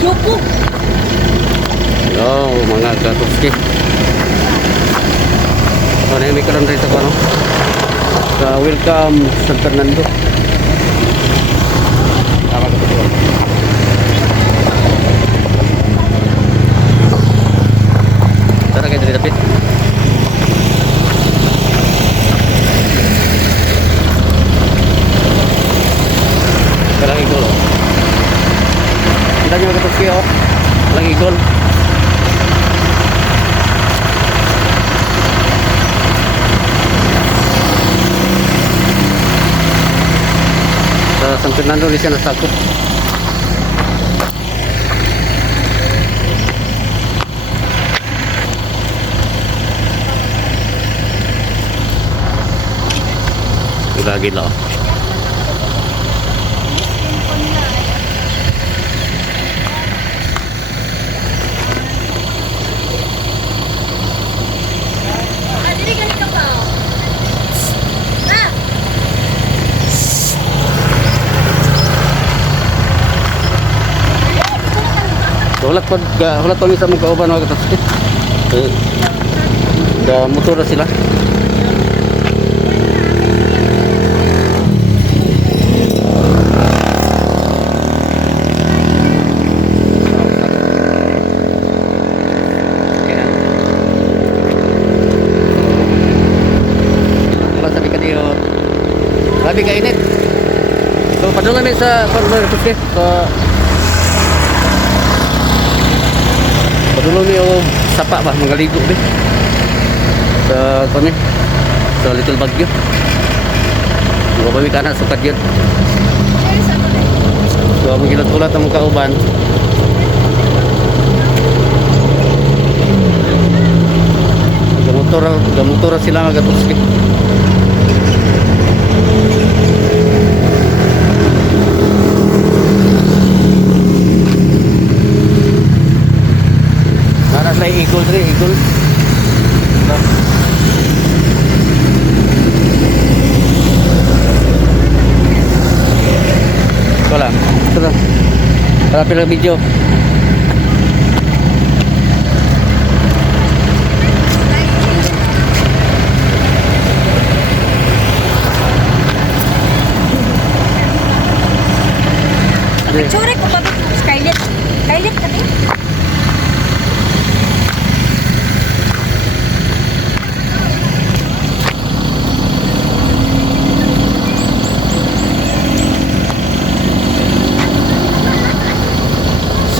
Yoko. Oh, mga katuski. So, may karon rito ko, no? Sa welcome San Fernando. Tama ka po. Tara kayo dito, David. Lagi gol, oh. Kita nyo katuski, oh. Lagi gol. Sa San Fernando rin siya nasakop. Lagi lang. Hulat pa minsan mong kauban mga katuski. Da motor na sila. Grabe ka init. So padung namin sa mga katuski. Padulong niyo sapa ba mangaligo ba sa kami sa Little Baguio. Kami kana sukat yun. So ang gilat-ulat ang kauban. Gamotor sila nga gatuski. Igol dre, igol. Wala. Ito lang. Para pila video. Picture ko pa Skylet. Skylet ka din.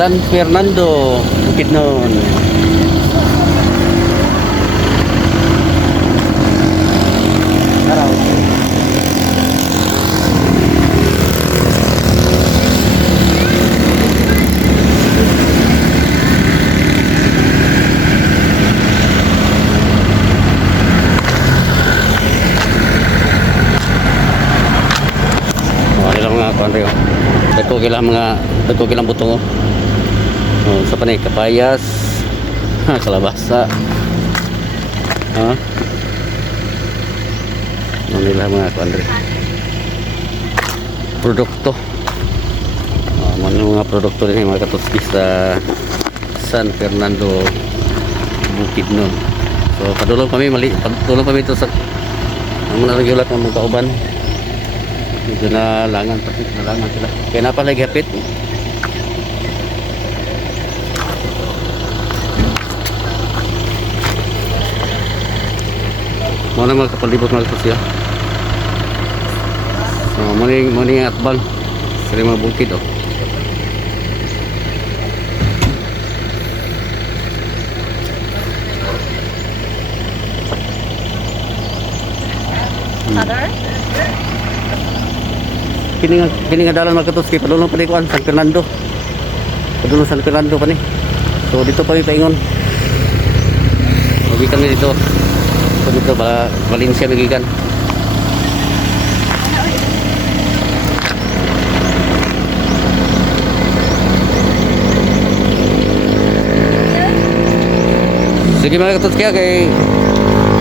San Fernando, Bukidnon. Araw. Ilang mga kuwan rin. Dagko kilang butong, oh. Oh, sa panay kapayas, kalabasa, nila mga kuandre produkto, mga produkto din mga katuski sa San Fernando, Bukidnon. So padulong kami ito sa mga nagiulat ng mga kauban. Medyo nalangan sila kaya napalagi hapit. Muna mga kapalibot mga kapasya. So muning atbang sa mga bukid, oh. Father? Kini nga dalan mga katuski padulong pa ni kuan San Fernando. Padulong San Fernando pa ni. So dito pa mi paingon. Lagi kami dito. Dito ba Valencia magikan. Sige mga katuski kay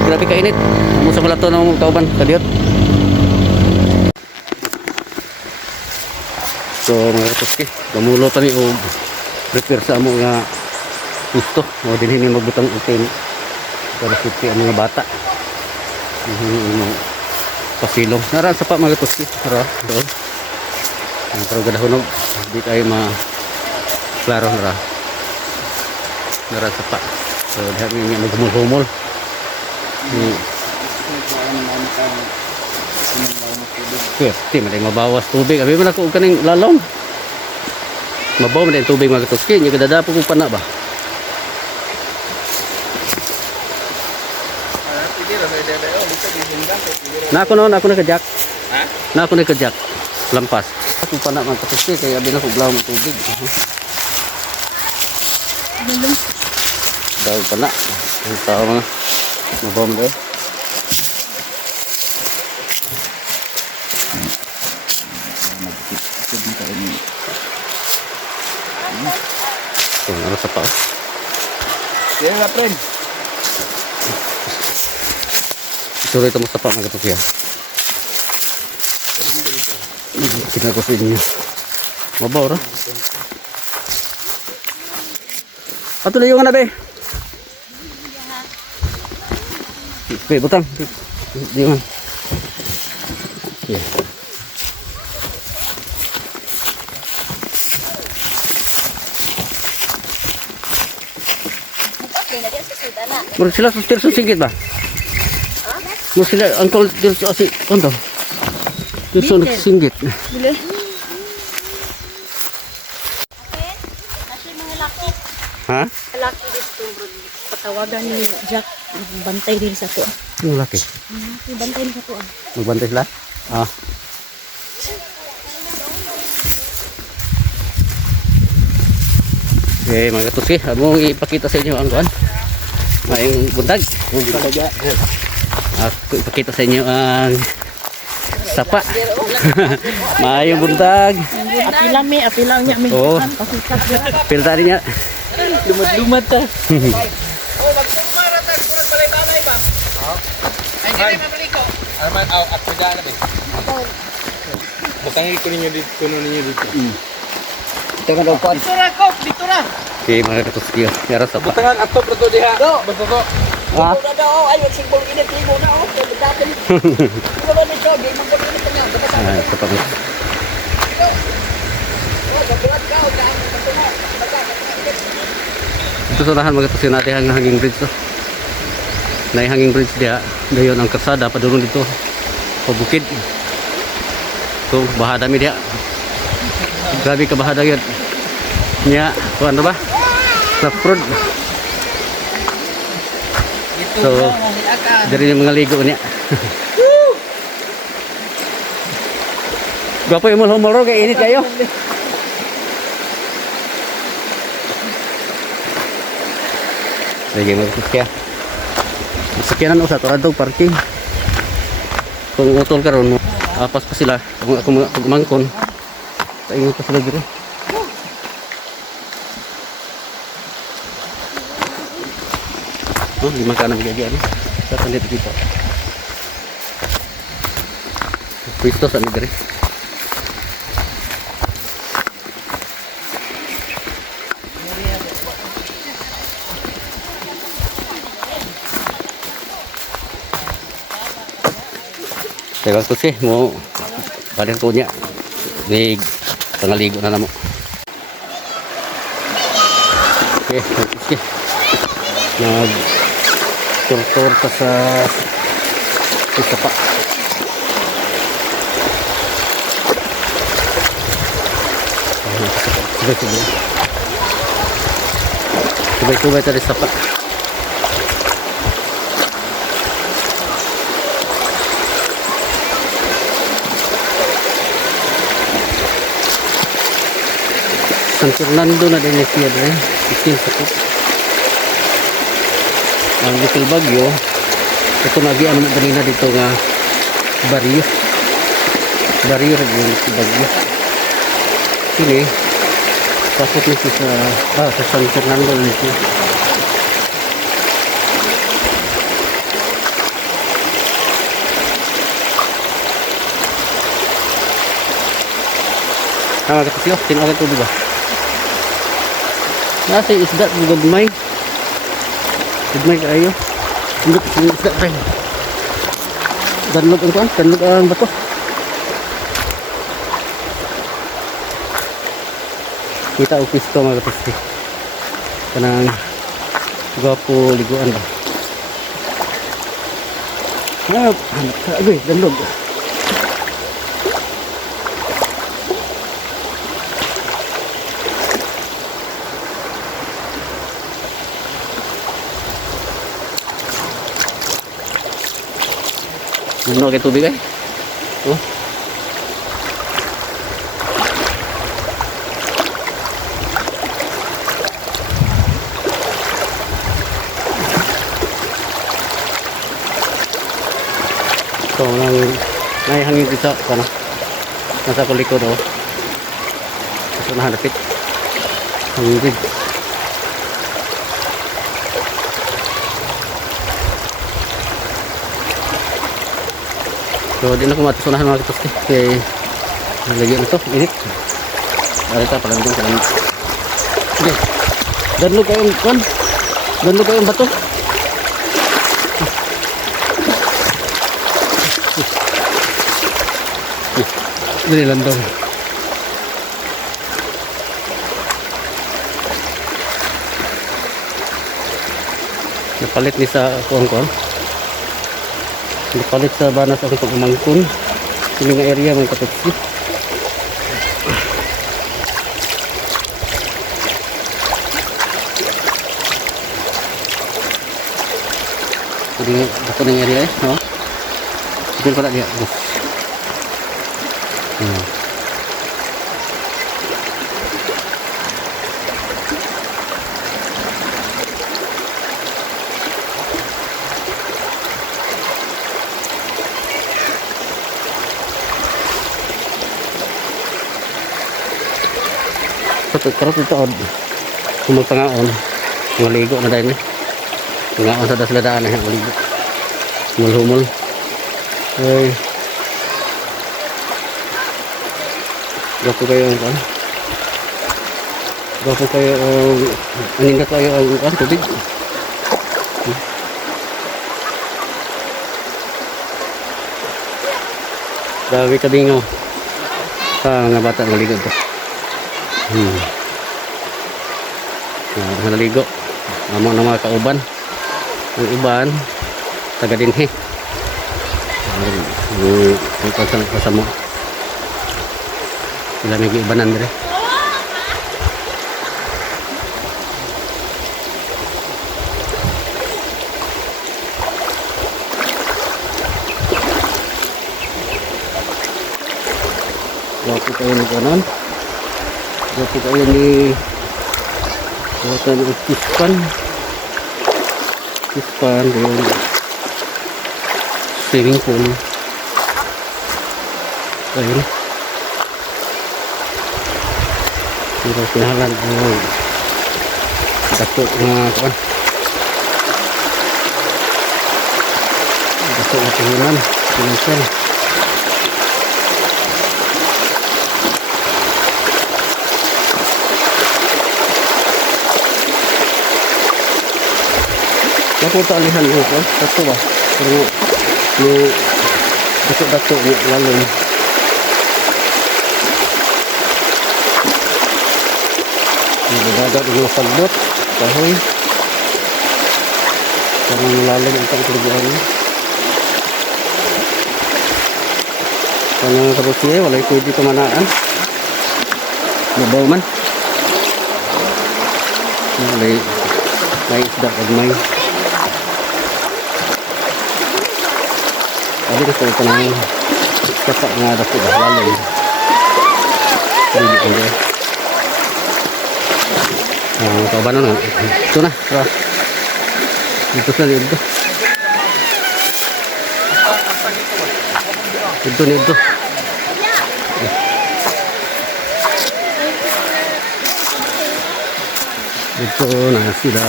grabe ka init. Amo sa balato ng kauban kadiyot. So mga katuski, gamulo pa ni og prepare sa amo nga gusto o din hindi magbutang itim para suti ang mga bata pasilong nara sa pa mga tuski nara doon ang pero gadahonog di kayo klaro nara sa pa so dahil niya magumul-humul pwerte maday mabawas tubig abi man ako kaning lalom mabaw man yung tubig mga katuski niya kadadapo kong pana ba na ako nagka-jack na ako nagka-jack lampas ako pana mga katuski kaya abi na ko blaw ng tubig daw pana ang tao mga mabaw man daw ano sa pa Yan nga, friend. isuro ito mo sa pa mga katuski kinako sa inyo mabaw ra ato na yung be butang di man yeah. Murag sila sa Tirson Singgit ba? Murag sila Uncle Tirson si konto. Tirson Singgit. Bili. Nasi mga laki. Ha? Laki dito bro. Patawagan ni Jack bantay din sa to. Yung laki. Bantay din sa to. Magbantay sila? Ah. Okay, mga katuski, mo ipakita sa inyo ang kuan. Mayong buntag. Ako ipakita sa inyo ang sapa. Mayong buntag. Apila niya mi. Oh. Pilta niya. Lumad-lumad ta. Ay, hindi mabaliko. Alaman, at pagdaan na ba? Butangin ko ninyo dito, kuno ninyo dito. Ito nga daw kuan. Dito na! Okay, mga katuski, yara sapa. Butangan ato pro to diha. Basta to. Ah. Ay magsimbol ini tigo na oh. Dapat. Ito ba nito? Di mo gawin ito nga. Ah, sapa mo. Ito sa lahan mga katuski natin ang hanging bridge to. Na hanging bridge dia, dayon ang kalsada padulong dito. Pabukid. So, baha dami dia. Grabe ka baha dayon. Nya, kuan ba? Road. So, dari yung mga ligo niya. Gwapo yung mulhumuro kaya init kayo. Sige magkakya. Sakyanan usa to adto parking. Kung utol karon mo, apas pa sila. Kung ako mangkon, paingon pa sila diri. Oh, lima ka na bigyan ni. Sa kanit dito. Pwesto sa negeri. Teka ko sih mau balik ko niya. Ni pangaligo na namo. Okay, okay. Nag tur ka sa sapa. Subay tadi sapa. San Fernando na din siya dre. Isin sakit. Ang Little Bagyo ito nagian mo ganina dito nga baryo rin yung Little Bagyo ini pasok nito sa San Fernando nito tama ka siyo tinawagan to diba Nasa isda, gagmay. Gagmay kayo. Sundot sa isda tayo. Ganlog ang kuhan, ganlog ang bato. Kita o pisto mga kapisti. Kanang gwapo liguan ba. Hanap ka agay, ganlog. Ano kayo tubig ay? Oh. So, hangin dito sana. Nasa kulikod oh. Ito na hanapit. Hangin. So, di na ko matusunahan mga kitos eh. Kaya, nalagyan ito, init. Arita, palagyan sa langit. Okay. Ganlo kayong, kon. Ganlo kayong bato. Dili landong. Napalit ni sa kuang-kuang. Napalit sa banas ako pagmangkon. Sini nga area mga katutsi. Jadi ako ng area eh, no? Tingin ko na dia. Karot ito kumagpangaon maligo na dahil pangaon sa dasladaan na maligo humul-humul ay gapo kayo aningat kayo ang tubig dami kabingo mga bata maligo ito naligo amo na mga kauban ang iban taga dinhi kasama sila may ibanan dire waktu kayo nagkanon waktu kayo ni waktu ng kispan yung swimming pool ayun pero pinahalan dato nga kuan dato nga tinginan pinansyal Ako alihan ko ko dato ba pero ni dato ni lalu ni dagat ng pagbot kahoy parang lalim ang pagkuruan niya kanang tapos niya walay pwede kamanaan nabaw man may isda at may ada ko ito ng kasa nga dapat lalim hindi ko dyan kaubanan nga ito na dito sa dito dito ito na sila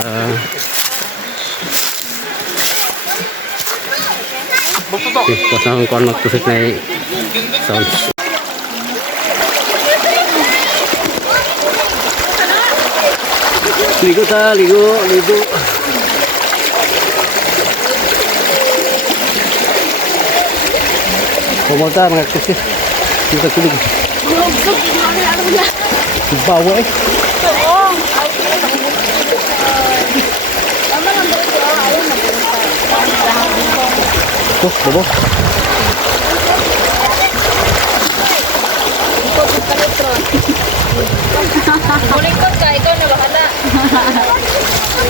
okay, pasang kuan magtusik na sounds Ligo ta, ligo, ligo. Pumunta mga kusis. Kita tulog. Bawa eh. Tuh, bobo. Bulikot ka, ikaw na bahala.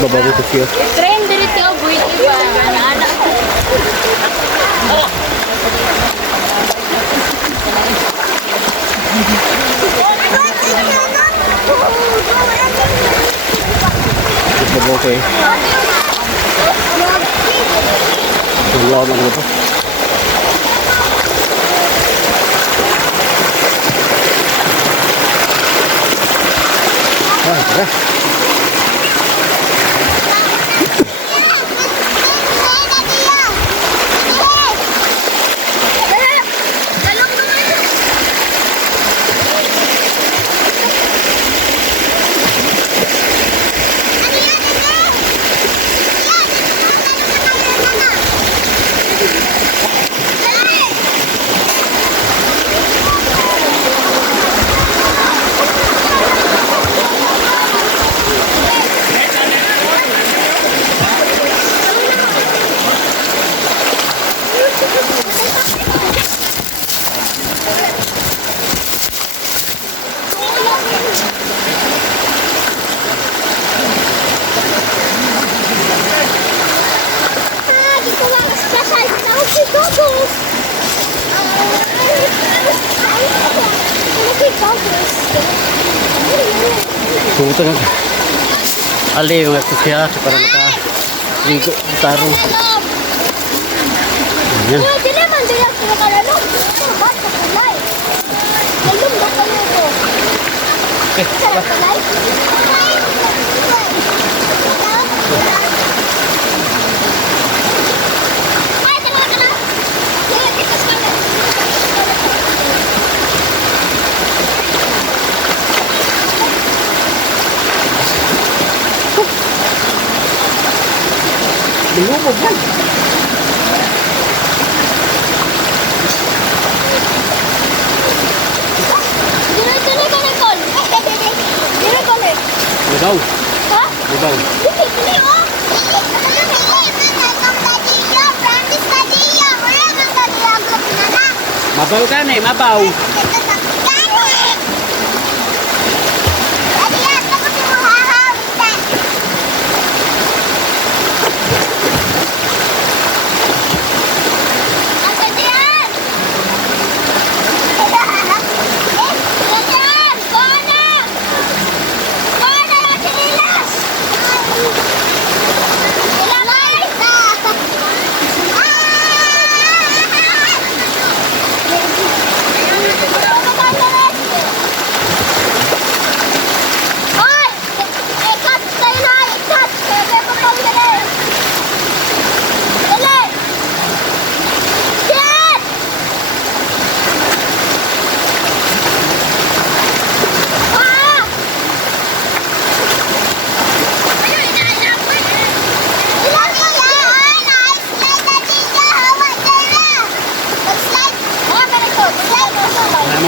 Babago ko siya. Train dito yung buwit iba. Anak. Babago ko eh. Wala na ito. Ah, tara. Pumunta na. Ali yung ito siya para maka-ligo tarong. Ayan. Lumog yan. Libaw. Ha? Libaw. Mabaw ka na eh, mabaw.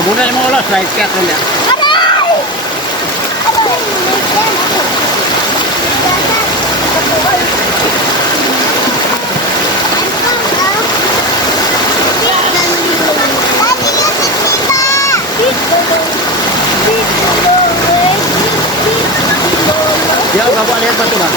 Muna mo ulo, slide ka ito niya. Ya, bawa lihat batu bang.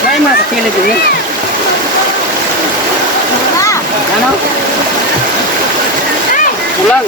Ngayon mga kasilid yun. Ano? Pulang.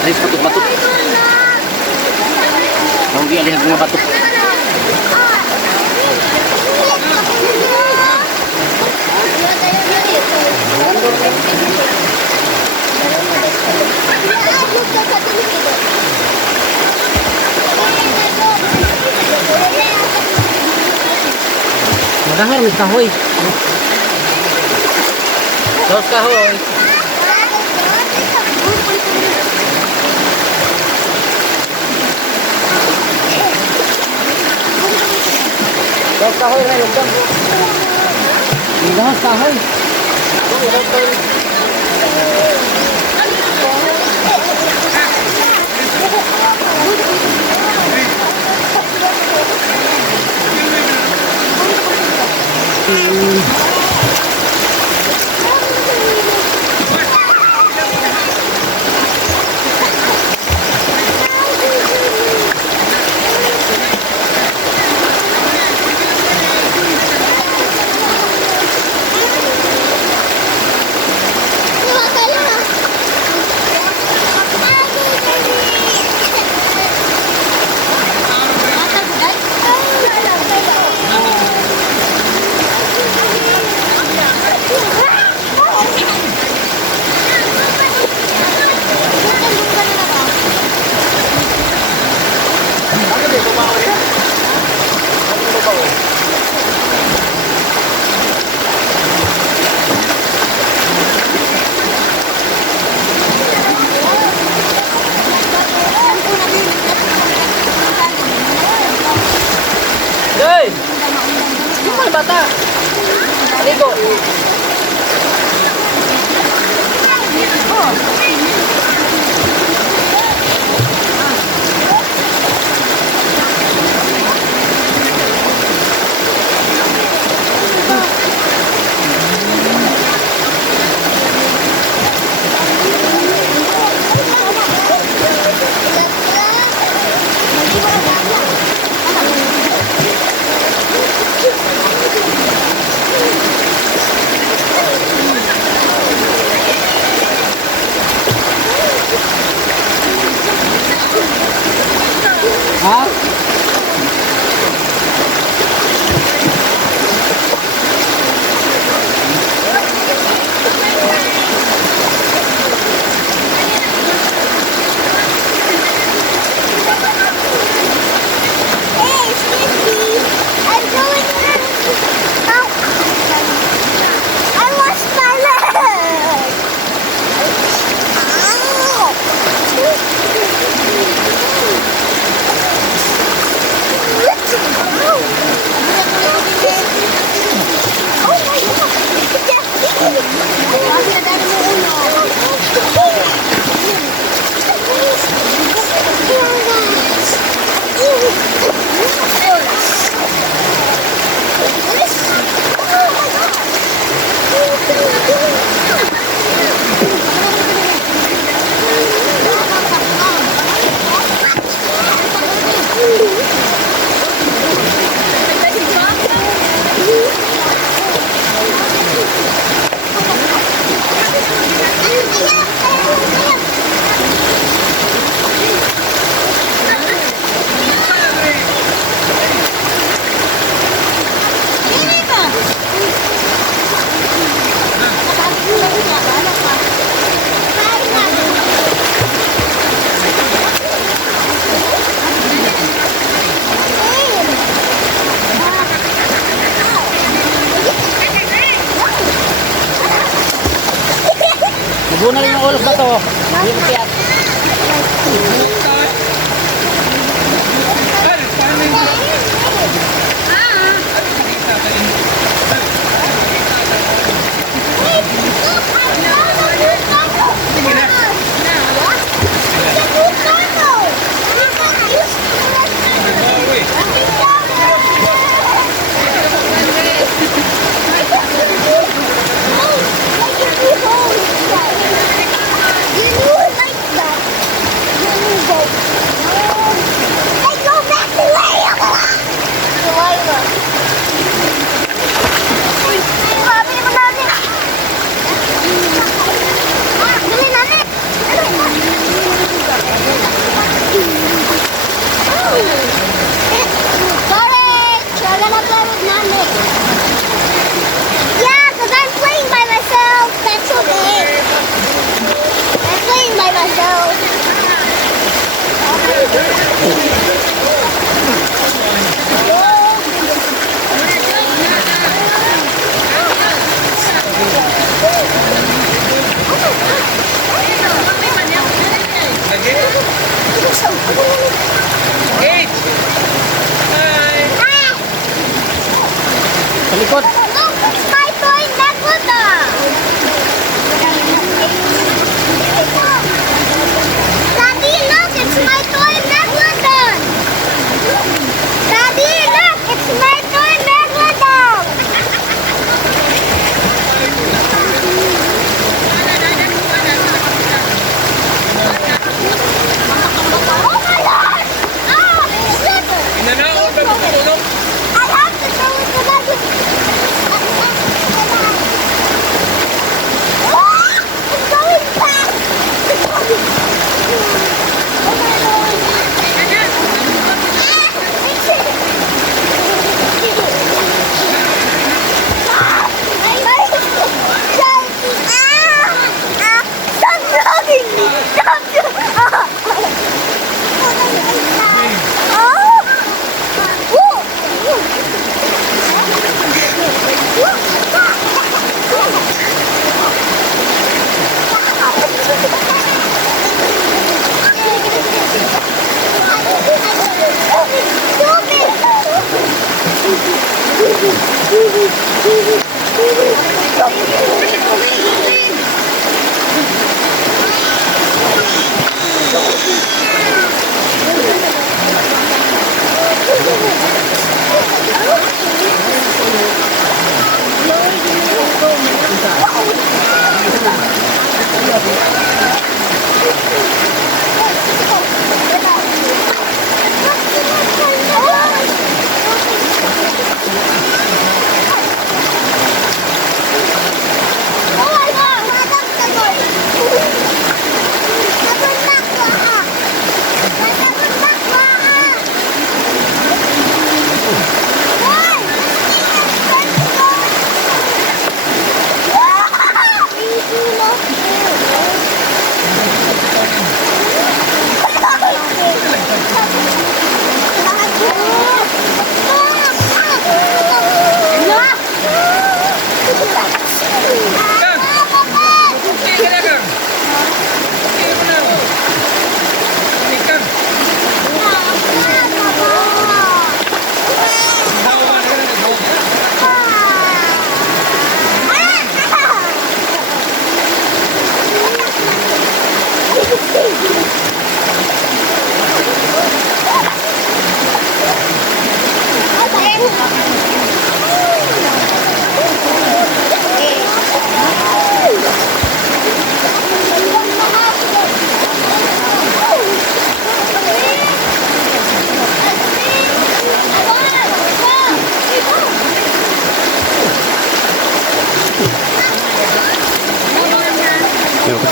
Alis batuk-batuk. Mau dia lihat bunga batuk. Thank you. Dahon may kahoy. Dos kahoy. Dos kahoy na yung dong. Dos kahoy. Hey! Yung mga bata. Ligo. Ha? Hey, Snippy, I'm going out. I lost my leg. Bunal yung ulos na to. Hindi ko tiyak.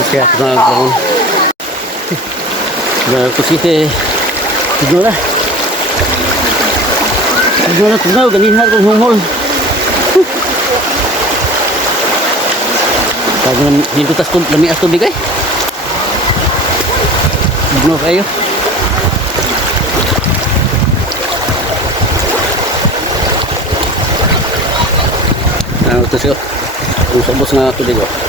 Kaya ako na kusite tigno na ganihan kong humol pag dito tas lami as tubig ay tigno kayo ito siya kung sabos nga tubig oh.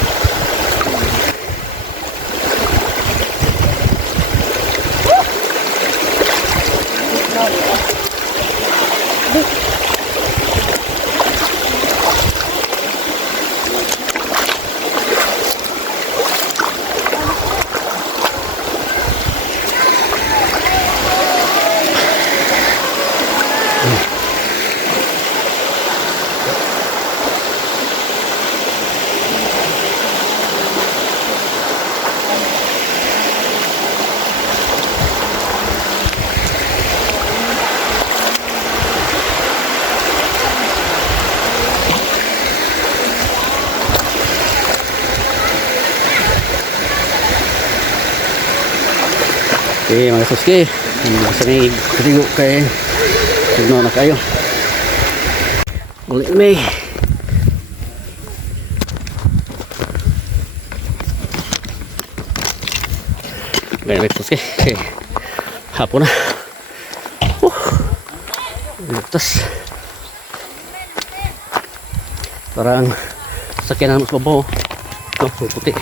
Okay mga suski, sa may katigo kay tigno na kayo ulit may ganyan suski okay. Hapon na lutas parang sakyan na mas babaw puti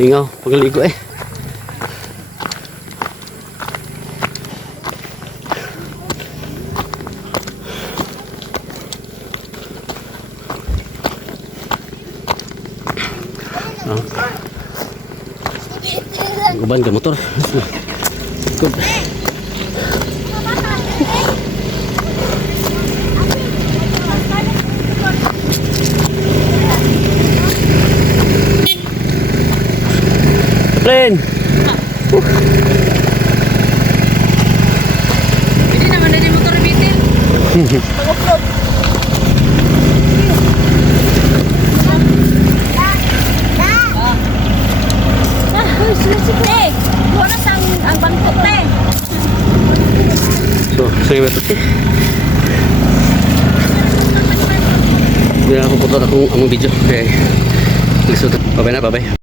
lingaw pagligo eh guban ke motor good Plane. Hindi naman na yung motor bitin. Te, buwan na ang bangkok te. Kaya ba ito? Hindi na ako puto na kung among video. Okay. Bye-bye na, bye-bye.